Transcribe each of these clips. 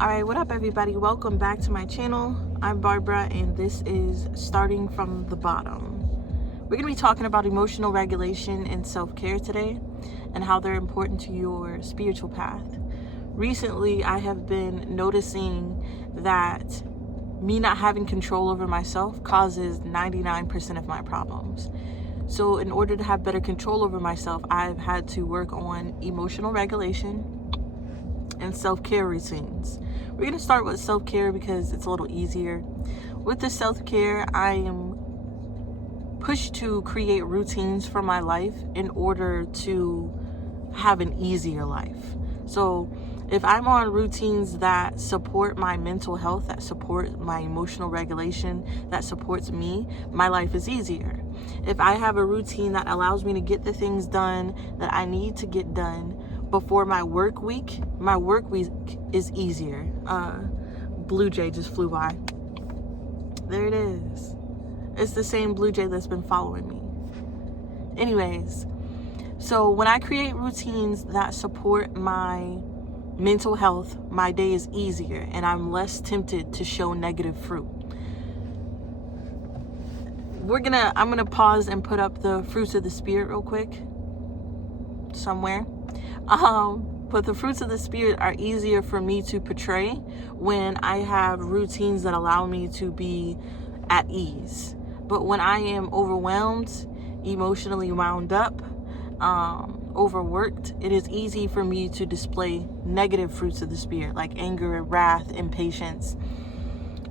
Alright, what up everybody? Welcome back to my channel. I'm Barbara and this is Starting from the Bottom. We're going to be talking about emotional regulation and self-care today and how they're important to your spiritual path. Recently, I have been noticing that me not having control over myself causes 99% of my problems. So in order to have better control over myself, I've had to work on emotional regulation and self-care routines. We're going to start with self-care because it's a little easier. With the self-care, I am pushed to create routines for my life in order to have an easier life. So if I'm on routines that support my mental health, that support my emotional regulation, that supports me, my life is easier. If I have a routine that allows me to get the things done that I need to get done before my work week is easier. Blue jay just flew by. There it is. It's the same blue jay that's been following me. Anyways, so when I create routines that support my mental health, my day is easier and I'm less tempted to show negative fruit. I'm gonna pause and put up the fruits of the spirit real quick somewhere. But the fruits of the spirit are easier for me to portray when I have routines that allow me to be at ease. But when I am overwhelmed, emotionally wound up, overworked, it is easy for me to display negative fruits of the spirit like anger, wrath, impatience,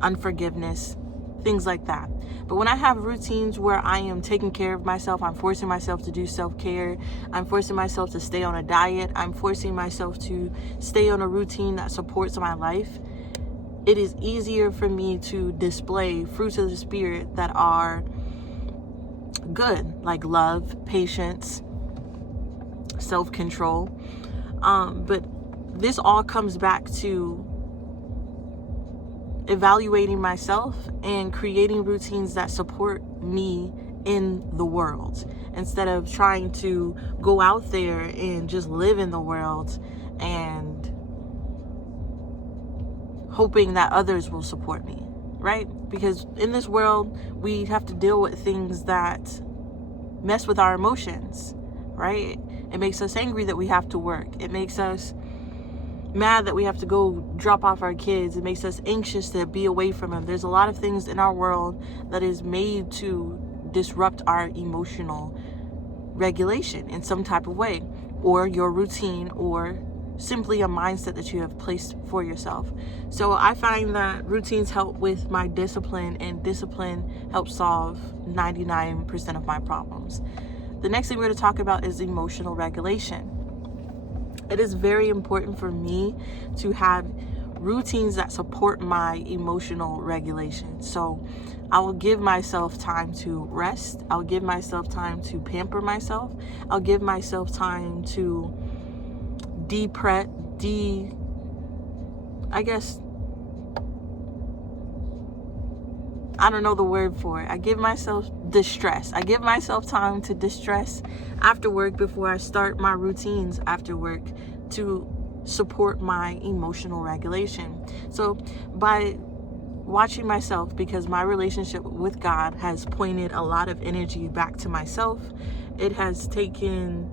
unforgiveness, things like that. But when I have routines where I am taking care of myself, I'm forcing myself to do self-care, I'm forcing myself to stay on a diet, I'm forcing myself to stay on a routine that supports my life, it is easier for me to display fruits of the spirit that are good, like love, patience, self-control. But this all comes back to evaluating myself and creating routines that support me in the world instead of trying to go out there and just live in the world and hoping that others will support me, right? Because in this world, we have to deal with things that mess with our emotions, right? It makes us angry that we have to work. It makes us mad that we have to go drop off our kids. It makes us anxious to be away from them. There's a lot of things in our world that is made to disrupt our emotional regulation in some type of way, or your routine, or simply a mindset that you have placed for yourself. So I find that routines help with my discipline, and discipline helps solve 99% of my problems. The next thing we're going to talk about is emotional regulation. It is very important for me to have routines that support my emotional regulation. So I will give myself time to rest. I'll give myself time to pamper myself. I'll give myself time to I don't know the word for it. I give myself distress. I give myself time to distress after work before I start my routines after work to support my emotional regulation. So by watching myself, because my relationship with God has pointed a lot of energy back to myself, it has taken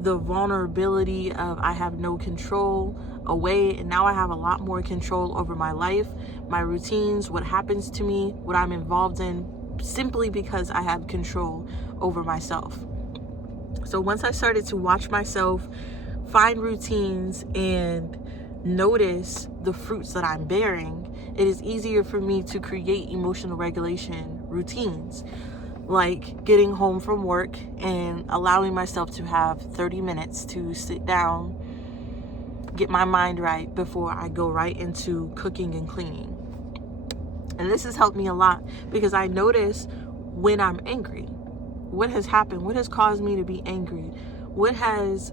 the vulnerability of I have no control away, and now I have a lot more control over my life, my routines, what happens to me, what I'm involved in, simply because I have control over myself. So once I started to watch myself, find routines, and notice the fruits that I'm bearing, it is easier for me to create emotional regulation routines, like getting home from work and allowing myself to have 30 minutes to sit down, get my mind right before I go right into cooking and cleaning. And this has helped me a lot because I notice when I'm angry. What has happened? What has caused me to be angry? What has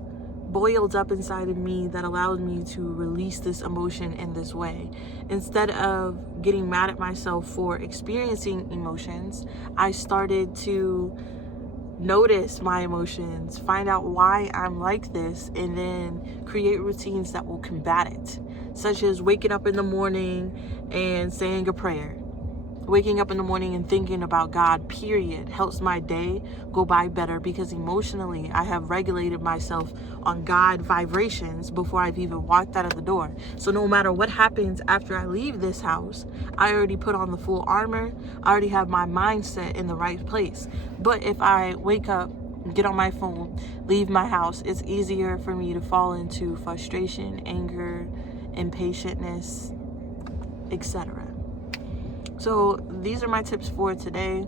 boiled up inside of me that allowed me to release this emotion in this way? Instead of getting mad at myself for experiencing emotions, I started to notice my emotions, find out why I'm like this, and then create routines that will combat it. such as waking up in the morning and saying a prayer. Waking up in the morning and thinking about God, period, helps my day go by better, because emotionally I have regulated myself on God vibrations before I've even walked out of the door. So no matter what happens after I leave this house, I already put on the full armor. I already have my mindset in the right place. But if I wake up, get on my phone, leave my house, it's easier for me to fall into frustration, anger, impatientness, etc. So these are my tips for today,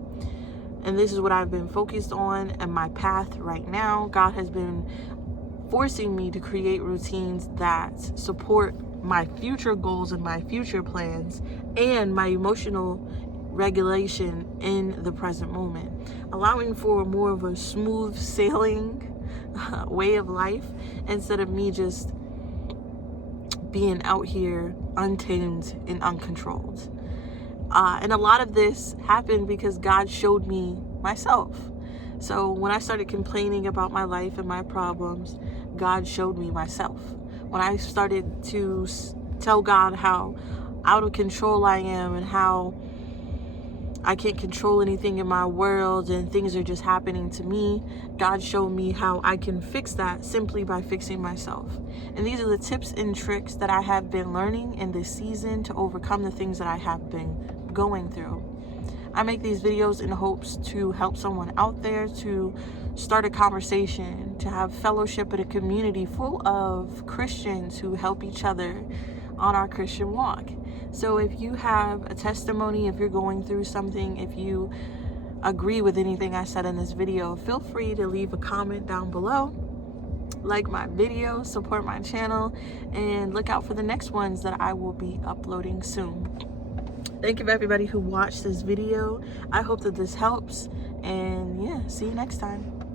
and this is what I've been focused on and my path right now. God has been forcing me to create routines that support my future goals and my future plans and my emotional regulation in the present moment, allowing for more of a smooth sailing way of life instead of me just being out here untamed and uncontrolled. And a lot of this happened because God showed me myself. So when I started complaining about my life and my problems, God showed me myself. When I started to tell God how out of control I am and how I can't control anything in my world and things are just happening to me, God showed me how I can fix that simply by fixing myself. And these are the tips and tricks that I have been learning in this season to overcome the things that I have been going through. I make these videos in hopes to help someone out there, to start a conversation, to have fellowship in a community full of Christians who help each other on our Christian walk. So if you have a testimony, if you're going through something, if you agree with anything I said in this video, feel free to leave a comment down below. Like my video, support my channel, and look out for the next ones that I will be uploading soon. Thank you for everybody who watched this video. I hope that this helps, and yeah, see you next time.